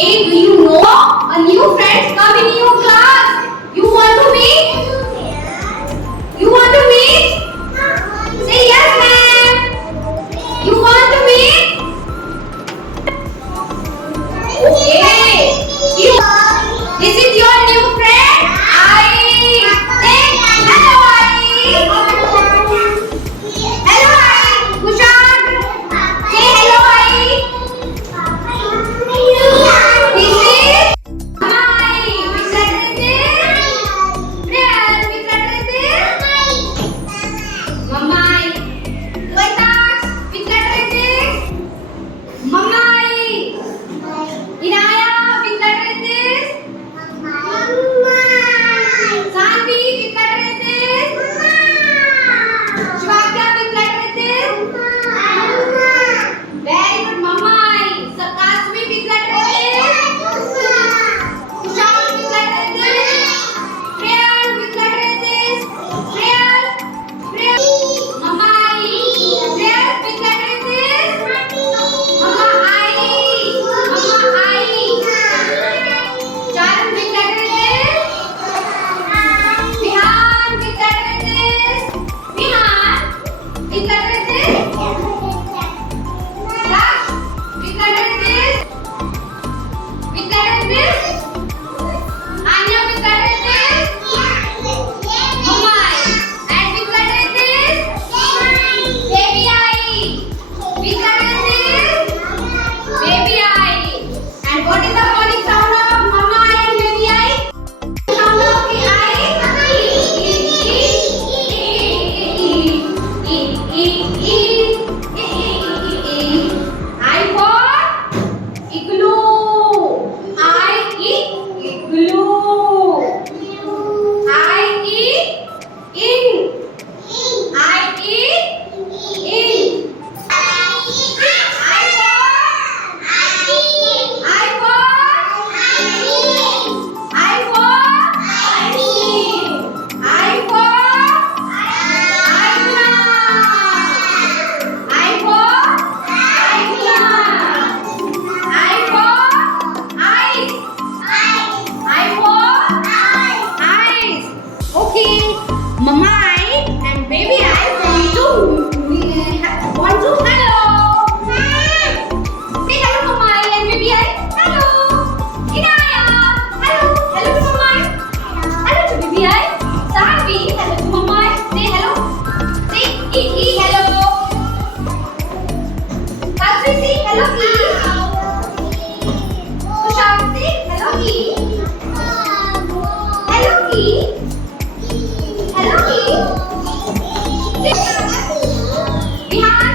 Hey, do you know a new friend come in your class? You want to meet? You want to meet? Say yes, ma'am. You want to meet? Okay. This is your new friend. I. Say hello, I. Hello, I. Kushan. Say hello, I. This is Mai. Which letter is this? Real. Which letter is this? Mamai. Loitas. Which letter is this? Mamai. Inaya. Which letter is this? Sanvi. Which letter is this? Shivakya. Which letter is this? Very good, Mamai. Sakasvi. Which letter is this? Kushal. Which letter is this? Priyal. Which letter is this? Priyal. Priyal. Mamai. Priyal. Which letter is this? Mama I. Mama I. Charan. Which letter is this? Vihan. Which letter is this? Vihan. Which letter is this? Dash. Which letter is this? Which letter is this? Anya. Which letter is this? Mamai. And which letter is this? Baby I. Which letter is this? Baby I. And what is the phonic sound of Mama I and Baby I? Sound of the I. I for igloo. I igloo. I in. I in. Okay, Mama I and Baby I want to hello. Say hello, Mama I and Baby I. Hello. Inaya. Hello. Hello to Mama I. Hello to Baby I. Sahabi. Hello to Mama I. Say hello. Say hello. Katri, say hello. Tushar, say hello. Hello. Hello. Say, Vihan.